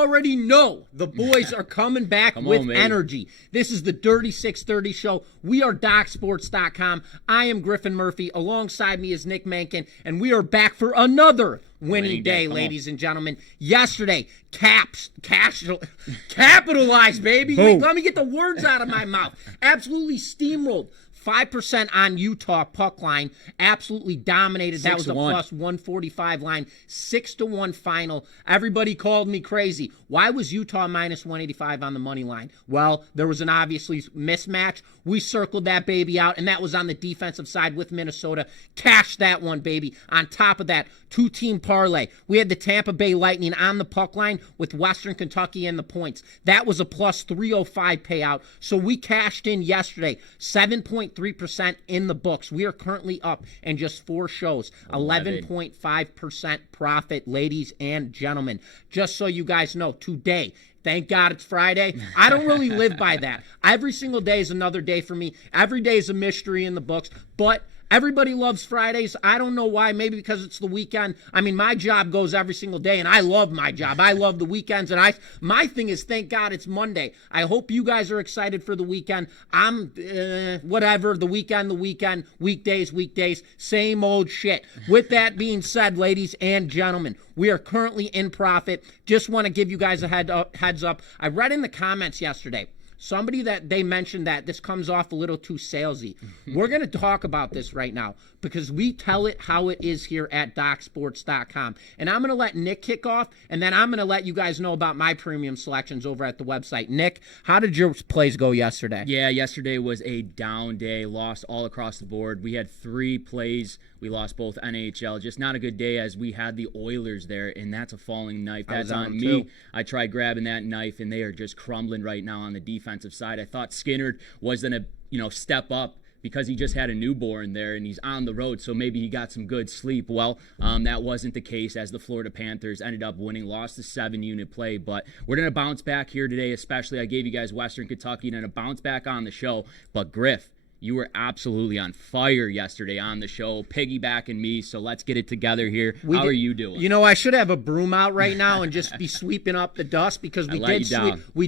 already know the boys are coming back with energy. This is the Dirty 630 show. We are Docsports.com. I am Griffin Murphy. Alongside me is Nick Menken, and we are back for another winning day, ladies and gentlemen. Yesterday, capitalized, baby. Let me get the words out of my mouth. Absolutely steamrolled. 5% on Utah puck line. Absolutely dominated. That was a plus 145 line. 6-1 final. Everybody called me crazy. Why was Utah minus 185 on the money line? Well, there was an obviously mismatch. We circled that baby out, and that was on the defensive side with Minnesota. Cashed that one, baby. On top of that, two-team parlay. We had the Tampa Bay Lightning on the puck line with Western Kentucky and the points. That was a plus 305 payout. So we cashed in yesterday. 7.3% in the books. We are currently up in just 4 shows. 11.5% profit, ladies and gentlemen. Just so you guys know, today, thank God it's Friday. I don't really live by that. Every single day is another day for me. Every day is a mystery in the books. But everybody loves Fridays. I don't know why. Maybe because it's the weekend. I mean, my job goes every single day, and I love my job. I love the weekends, and my thing is, thank God it's Monday. I hope you guys are excited for the weekend. I'm, whatever, the weekend, weekdays, same old shit. With that being said, ladies and gentlemen, we are currently in profit. Just want to give you guys a heads up. I read in the comments yesterday, somebody that they mentioned that this comes off a little too salesy. We're going to talk about this right now because we tell it how it is here at Docsports.com. And I'm going to let Nick kick off, and then I'm going to let you guys know about my premium selections over at the website. Nick, how did your plays go yesterday? Yeah, yesterday was a down day. Lost all across the board. We had 3 plays. We lost both NHL. Just not a good day as we had the Oilers there, and that's a falling knife. That's on me. I tried grabbing that knife, and they are just crumbling right now on the defensive side. I thought Skinner was going to, step up because he just had a newborn there and he's on the road, so maybe he got some good sleep. Well, that wasn't the case as the Florida Panthers ended up winning, lost the 7-unit play, but we're going to bounce back here today, especially I gave you guys Western Kentucky and a bounce back on the show, but Griff, you were absolutely on fire yesterday on the show, piggybacking me, so let's get it together here. How are you doing? You know, I should have a broom out right now and just be sweeping up the dust because we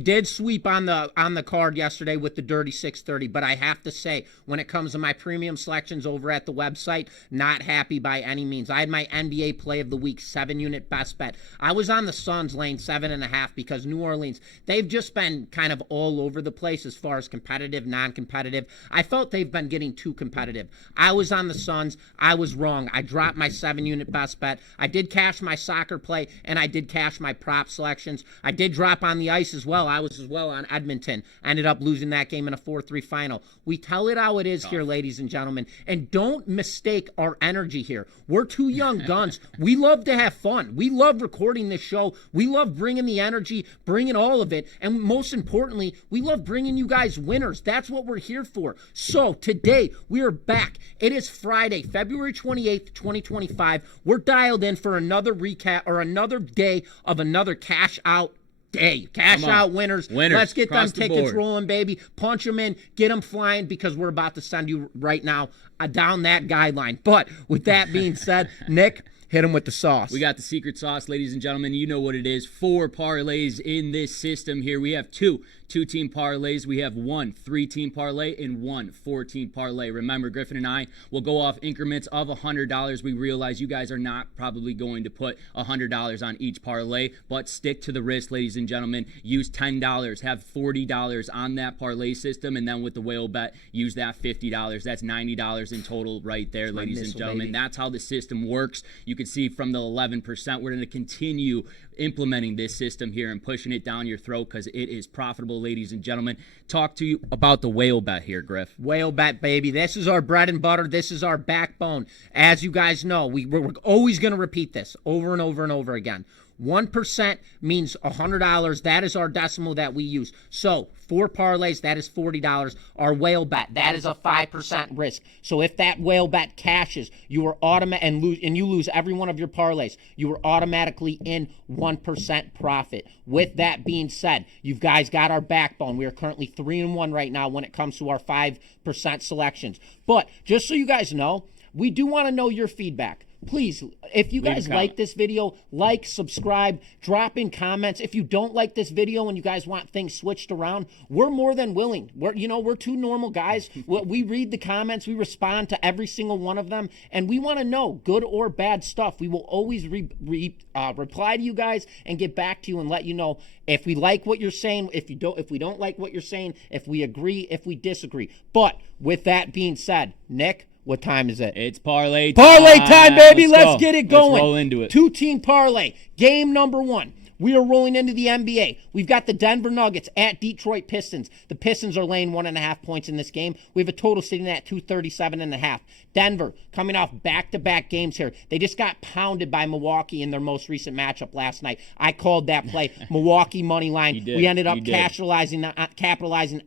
did sweep on the card yesterday with the Dirty 630, but I have to say, when it comes to my premium selections over at the website, not happy by any means. I had my NBA play of the week, 7-unit best bet. I was on the Suns laying 7.5 because New Orleans, they've just been kind of all over the place as far as competitive, non-competitive. I felt they've been getting too competitive. I was on the Suns. I was wrong. I dropped my 7-unit best bet. I did cash my soccer play, and I did cash my prop selections. I did drop on the ice as well. I was as well on Edmonton. Ended up losing that game in a 4-3 final. We tell it how it is here, ladies and gentlemen, and don't mistake our energy here. We're 2 young guns. We love to have fun. We love recording this show. We love bringing the energy, bringing all of it, and most importantly, we love bringing you guys winners. That's what we're here for. So today, we are back. It is Friday, February 28th, 2025. We're dialed in for another recap or another day of another cash out day. Cash out winners. Let's get them tickets rolling, baby. Punch them in. Get them flying because we're about to send you right now down that guideline. But with that being said, Nick, hit them with the sauce. We got the secret sauce, ladies and gentlemen. You know what it is. 4 parlays in this system here. We have 2 2-team parlays. We have 1 3-team parlay and 1 4-team parlay. Remember, Griffin and I will go off increments of $100. We realize you guys are not probably going to put $100 on each parlay, but stick to the wrist, ladies and gentlemen. Use $10. Have $40 on that parlay system, and then with the whale bet, use that $50. That's $90 in total right there, ladies and gentlemen. That's how the system works. You can see from the 11%, we're going to continue implementing this system here and pushing it down your throat because it is profitable, ladies and gentlemen. Talk to you about the whale bet here, Griff. Whale bet, baby. This is our bread and butter. This is our backbone. As you guys know, we're always going to repeat this over and over and over again. 1% means $100. That is our decimal that we use. So 4 parlays, that is $40. Our whale bet, that is a 5% risk. So if that whale bet cashes, you are and you lose every one of your parlays, you are automatically in 1% profit. With that being said, you guys got our backbone. We are currently 3-1 right now when it comes to our 5% selections. But just so you guys know, we do want to know your feedback. please, if you guys like this video, like, subscribe, drop in comments. If you don't like this video and you guys want things switched around, we're more than willing. We're two normal guys. We read the comments, we respond to every single one of them, and we want to know good or bad stuff. We will always reply to you guys and get back to you and let you know if we like what you're saying, if we don't like what you're saying, if we agree, if we disagree. But with that being said, Nick, what time is it? It's parlay time. Parlay time, baby. Let's get it going. Let's roll into it. Two-team parlay. Game number 1. We are rolling into the NBA. We've got the Denver Nuggets at Detroit Pistons. The Pistons are laying 1.5 points in this game. We have a total sitting at 237.5. Denver coming off back-to-back games here. They just got pounded by Milwaukee in their most recent matchup last night. I called that play. Milwaukee money line. We ended up capitalizing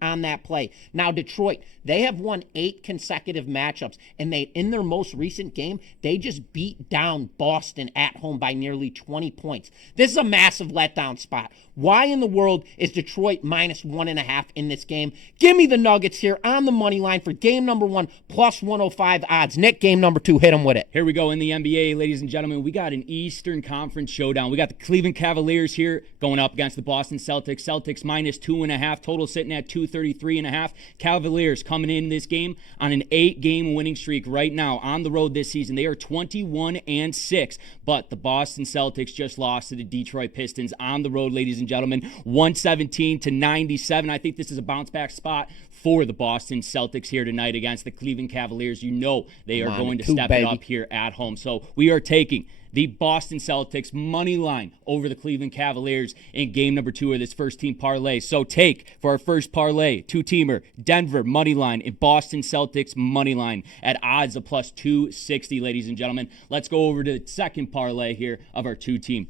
on that play. Now Detroit, they have won 8 consecutive matchups, and in their most recent game, they just beat down Boston at home by nearly 20 points. This is a massive letdown spot. Why in the world is Detroit minus 1.5 in this game? Give me the Nuggets here on the money line for game number 1 plus 105 odds. Nick, game number 2, hit them with it. Here we go in the NBA, ladies and gentlemen. We got an Eastern Conference showdown. We got the Cleveland Cavaliers here going up against the Boston Celtics. Celtics minus 2.5, total sitting at 233.5. Cavaliers coming in this game on an 8-game winning streak right now on the road this season. They are 21-6, but the Boston Celtics just lost to the Detroit Pistons on the road, ladies and gentlemen, 117-97. I think this is a bounce back spot for the Boston Celtics here tonight against the Cleveland Cavaliers. You know they are going to step it up here at home. So we are taking the Boston Celtics money line over the Cleveland Cavaliers in game number 2 of this first team parlay. So take for our first parlay, 2-teamer, Denver money line and Boston Celtics money line at odds of plus 260, ladies and gentlemen. Let's go over to the second parlay here of our 2-team.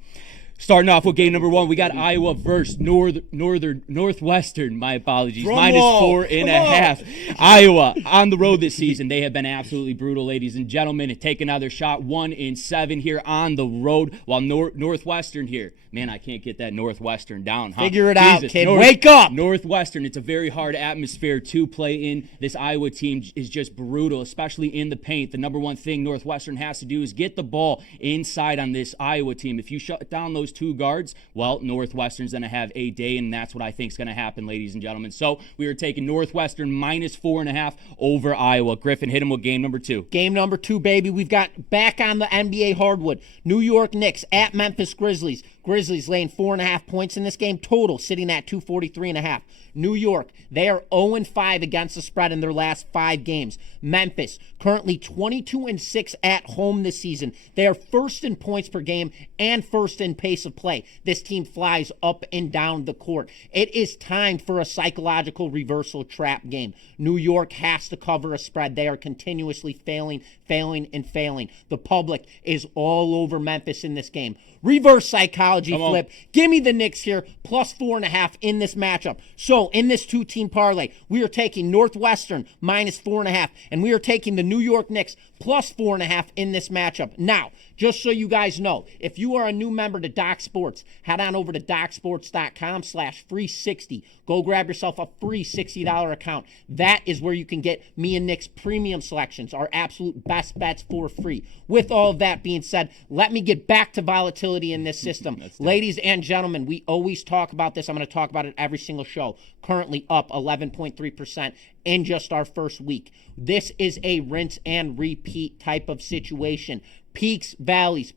Starting off with game number 1, we got Iowa versus Northwestern. My apologies. Minus 4.5. Iowa on the road this season. They have been absolutely brutal, ladies and gentlemen. And take another shot, 1-7 here on the road. While Northwestern here, man, I can't get that Northwestern down. Huh? Figure it out, kid. Wake up. Northwestern. It's a very hard atmosphere to play in. This Iowa team is just brutal, especially in the paint. The number one thing Northwestern has to do is get the ball inside on this Iowa team. If you shut down those 2 guards, well, Northwestern's going to have a day, and that's what I think is going to happen, ladies and gentlemen. So we are taking Northwestern minus 4.5 over Iowa. Griffin, hit him with game number 2. Game number 2, baby. We've got back on the NBA hardwood. New York Knicks at Memphis Grizzlies. Grizzlies laying 4.5 points in this game, total sitting at 243.5. New York, they are 0-5 against the spread in their last 5 games. Memphis, currently 22-6 at home this season. They are first in points per game and first in pace of play. This team flies up and down the court. It is time for a psychological reversal trap game. New York has to cover a spread. They are continuously failing. The public is all over Memphis in this game. Reverse psychology flip. Give me the Knicks here, plus 4.5 in this matchup. So in this 2-team parlay, we are taking Northwestern minus 4.5, and we are taking the New York Knicks plus 4.5 in this matchup. Now, just so you guys know, if you are a new member to Docsports, head on over to docsports.com/free60. Go grab yourself a free $60 account. That is where you can get me and Nick's premium selections, our absolute best bets for free. With all of that being said, let me get back to volatility in this system. Ladies and gentlemen, we always talk about this. I'm going to talk about it every single show. Currently up 11.3% in just our first week. This is a rinse and repeat type of situation. Peaks, valleys.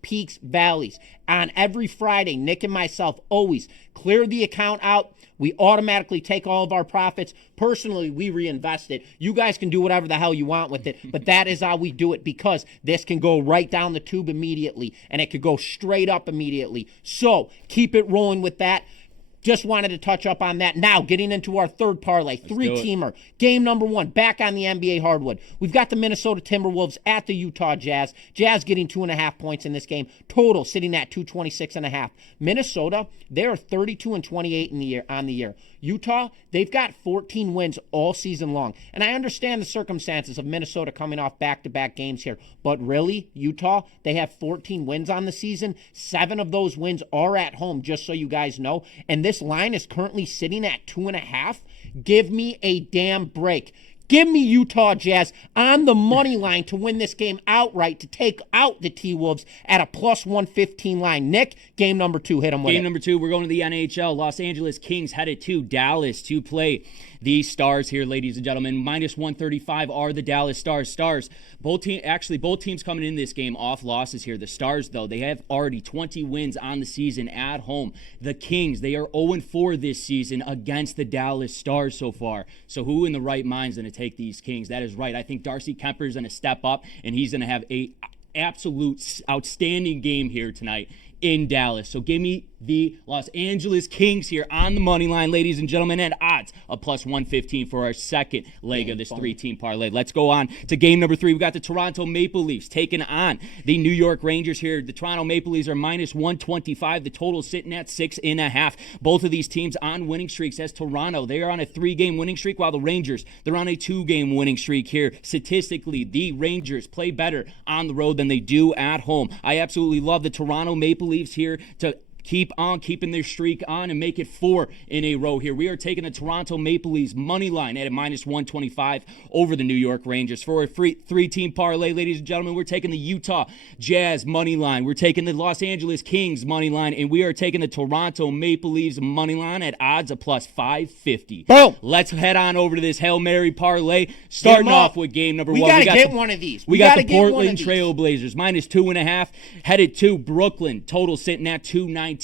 On every Friday, Nick and myself always clear the account out. We automatically take all of our profits. Personally, we reinvest it. You guys can do whatever the hell you want with it, but that is how we do it because this can go right down the tube immediately, and it could go straight up immediately. So keep it rolling with that. Just wanted to touch up on that. Now, getting into our third parlay, 3-teamer. Game number 1, back on the NBA hardwood. We've got the Minnesota Timberwolves at the Utah Jazz. Jazz getting 2.5 points in this game. Total sitting at 226.5. Minnesota, they are 32-28 on the year. Utah, they've got 14 wins all season long. And I understand the circumstances of Minnesota coming off back-to-back games here. But really, Utah, they have 14 wins on the season. 7 of those wins are at home, just so you guys know. And this line is currently sitting at 2.5. Give me a damn break. Give me Utah Jazz on the money line to win this game outright, to take out the T-Wolves at a plus 115 line. Nick, game number 2, hit them with it. Game number 2, we're going to the NHL. Los Angeles Kings headed to Dallas to play the Stars here, ladies and gentlemen. Minus 135 are the Dallas Stars. Both teams coming in this game off losses here. The Stars, though, they have already 20 wins on the season at home. The Kings, they are 0-4 this season against the Dallas Stars so far. So who in the right mind is going to take these Kings? That is right. I think Darcy Kemper is going to step up, and he's going to have a absolute outstanding game here tonight in Dallas. So give me the Los Angeles Kings here on the money line, ladies and gentlemen, and odds of plus 115 for our second leg of this 3-team parlay. Let's go on to game number 3. We got the Toronto Maple Leafs taking on the New York Rangers here. The Toronto Maple Leafs are minus 125. The total sitting at 6.5. Both of these teams on winning streaks. As Toronto, they are on a 3-game winning streak, while the Rangers, they're on a 2-game winning streak here. Statistically, the Rangers play better on the road than they do at home. I absolutely love the Toronto Maple Leafs here to keep on keeping their streak on and make it 4 in a row here. We are taking the Toronto Maple Leafs money line at a minus 125 over the New York Rangers. For a free 3-team parlay, ladies and gentlemen, we're taking the Utah Jazz money line. We're taking the Los Angeles Kings money line, and we are taking the Toronto Maple Leafs money line at odds of plus 550. Boom. Let's head on over to this Hail Mary parlay. Starting off with game number 1. We got to get one of these. We got the Portland Trailblazers minus 2.5 headed to Brooklyn. Total sitting at 219.5.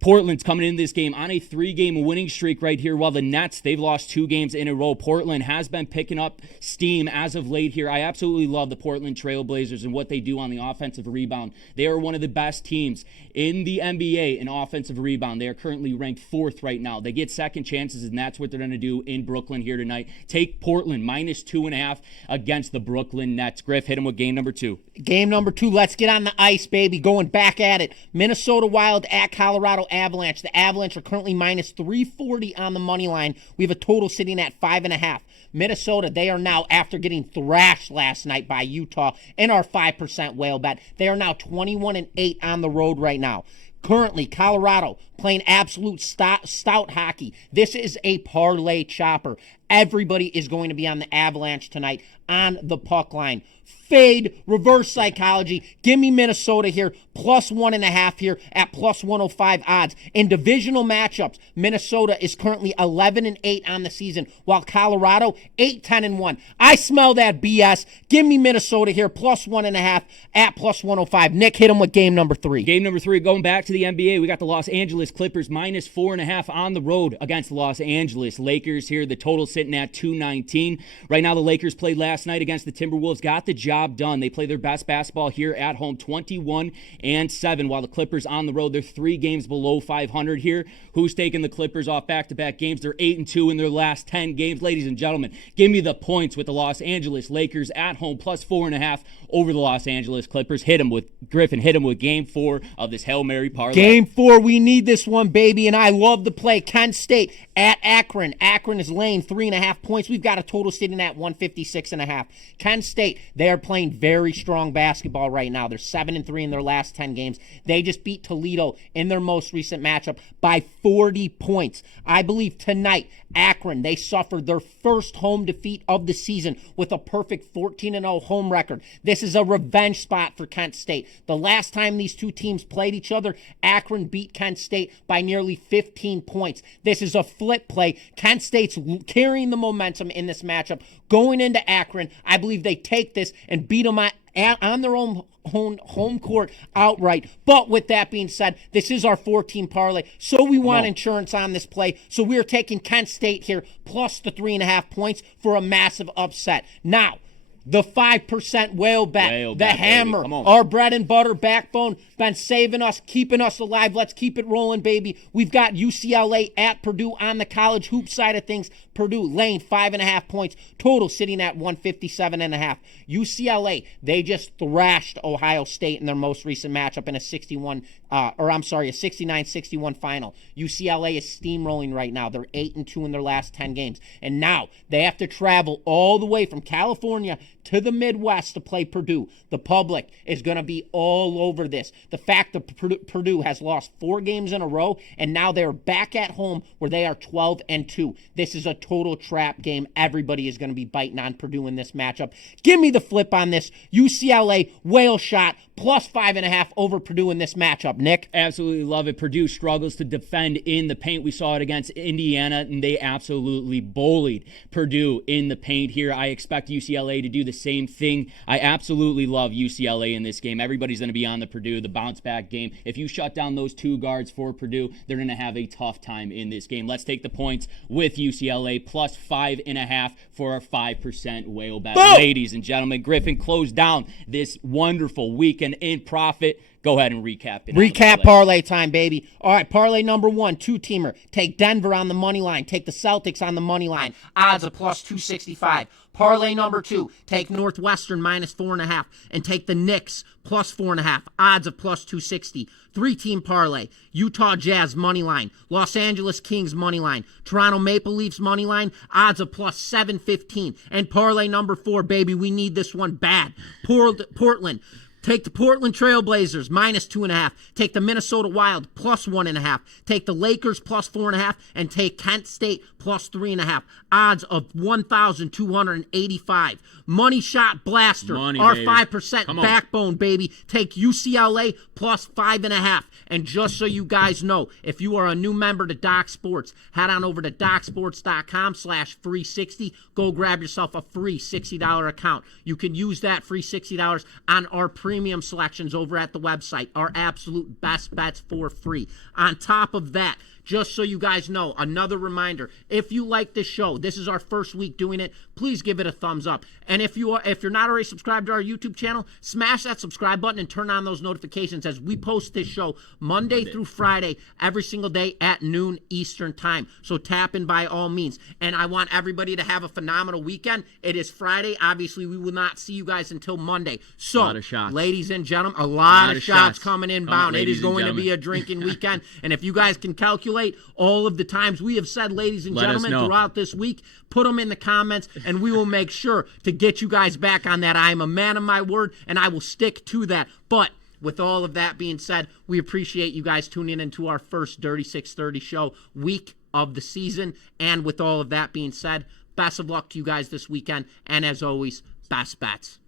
Portland's coming into this game on a 3-game winning streak right here, while the Nets, they've lost 2 games in a row. Portland has been picking up steam as of late here. I absolutely love the Portland Trailblazers and what they do on the offensive rebound. They are one of the best teams in the NBA in offensive rebound. They are currently ranked 4th right now. They get second chances, and that's what they're going to do in Brooklyn here tonight. Take Portland minus 2.5 against the Brooklyn Nets. Griff, hit him with game number 2. Game number 2, let's get on the ice, baby. Going back at it. Minnesota Wild at Colorado Avalanche. The Avalanche are currently minus 340 on the money line. We have a total sitting at 5.5. Minnesota, they are now, after getting thrashed last night by Utah in our 5% whale bet, they are now 21-8 on the road right now. Currently, Colorado playing absolute stout hockey. This is a parlay chopper. Everybody is going to be on the Avalanche tonight on the puck line. Fade, reverse psychology. Give me Minnesota here, plus 1.5 here at plus 105 odds. In divisional matchups, Minnesota is currently 11-8 on the season, while Colorado 8-10-1. I smell that BS. Give me Minnesota here, plus 1.5 at plus 105. Nick, hit him with game number 3. Game number 3, going back to the NBA, we got the Los Angeles Clippers minus 4.5 on the road against the Los Angeles Lakers here. The total sitting at 219. Right now, the Lakers played last night against the Timberwolves, got the job done. They play their best basketball here at home, 21-7, while the Clippers on the road, they're 3 games below 500 here. Who's taking the Clippers off back-to-back games? They're 8-2 in their last 10 games. Ladies and gentlemen, give me the points with the Los Angeles Lakers at home, plus 4.5 over the Los Angeles Clippers. Hit him with Griffin. Hit him with game 4 of this Hail Mary parlay. Game 4, we need this one, baby, and I love the play. Kent State at Akron. Akron is laying 3.5 points. We've got a total sitting at 156.5. Kent State, they are playing very strong basketball right now. They're 7-3 in their last 10 games. They just beat Toledo in their most recent matchup by 40 points. I believe tonight, Akron, they suffered their first home defeat of the season with a perfect 14-0 home record. This is a revenge spot for Kent State. The last time these two teams played each other, Akron beat Kent State by nearly 15 points. This is a flip play. Kent State's carrying the momentum in this matchup. Going into Akron, I believe they take this and beat them on their own home court outright. But with that being said, this is our 4-team parlay, so we want insurance on this play. So we are taking Kent State here plus the 3.5 points for a massive upset. Now, the 5% whale bet, the hammer, our bread and butter backbone, been saving us, keeping us alive. Let's keep it rolling, baby. We've got UCLA at Purdue on the college hoop side of things. Purdue laying 5.5 points, total sitting at 157.5. UCLA, they just thrashed Ohio State in their most recent matchup in a 69-61 final. UCLA is steamrolling right now. They're 8-2 in their last 10 games. And now they have to travel all the way from California to the Midwest to play Purdue. The public is going to be all over this. The fact that Purdue has lost 4 games in a row, and now they're back at home where they are 12-2. This is a total trap game. Everybody is going to be biting on Purdue in this matchup. Give me the flip on this. UCLA whale shot plus 5.5 over Purdue in this matchup. Nick? Absolutely love it. Purdue struggles to defend in the paint. We saw it against Indiana, and they absolutely bullied Purdue in the paint here. I expect UCLA to do the same thing. I absolutely love UCLA in this game. Everybody's going to be on the Purdue, the bounce back game. If you shut down those two guards for Purdue, they're going to have a tough time in this game. Let's take the points with UCLA plus 5.5 for a 5% whale bet. Boom! Ladies and gentlemen, Griffin closed down this wonderful weekend in profit. Go ahead and recap it. Recap parlay time, baby. All right, parlay number 1, two-teamer. Take Denver on the money line. Take the Celtics on the money line. Odds of plus 265. Parlay number 2, take Northwestern minus 4.5 and take the Knicks plus 4.5. Odds of plus 260. 3-team parlay. Utah Jazz money line. Los Angeles Kings money line. Toronto Maple Leafs money line. Odds of plus 715. And parlay number 4, baby. We need this one bad. Portland. Take the Portland Trailblazers minus 2.5. Take the Minnesota Wild plus 1.5. Take the Lakers plus 4.5 and take Kent State plus 3.5. Odds of 1,285. Money shot blaster. Our 5% backbone, baby. Take UCLA plus 5.5. And just so you guys know, if you are a new member to Docsports, head on over to docsports.com/free60. Go grab yourself a free $60 account. You can use that free $60 on our premium selections over at the website. Our absolute best bets for free. On top of that, just so you guys know, another reminder, if you like this show, this is our first week doing it, please give it a thumbs up. And if you're not already subscribed to our YouTube channel, smash that subscribe button and turn on those notifications as we post this show Monday through Friday every single day at noon Eastern time. So tap in by all means. And I want everybody to have a phenomenal weekend. It is Friday. Obviously, we will not see you guys until Monday. So, ladies and gentlemen, a lot of shots coming inbound. It is going to be a drinking weekend. And if you guys can calculate all of the times we have said, ladies and gentlemen, throughout this week, put them in the comments, and we will make sure to get you guys back on that. I am a man of my word, and I will stick to that. But with all of that being said, we appreciate you guys tuning into our first Dirty 630 show week of the season. And with all of that being said, best of luck to you guys this weekend. And as always, best bets.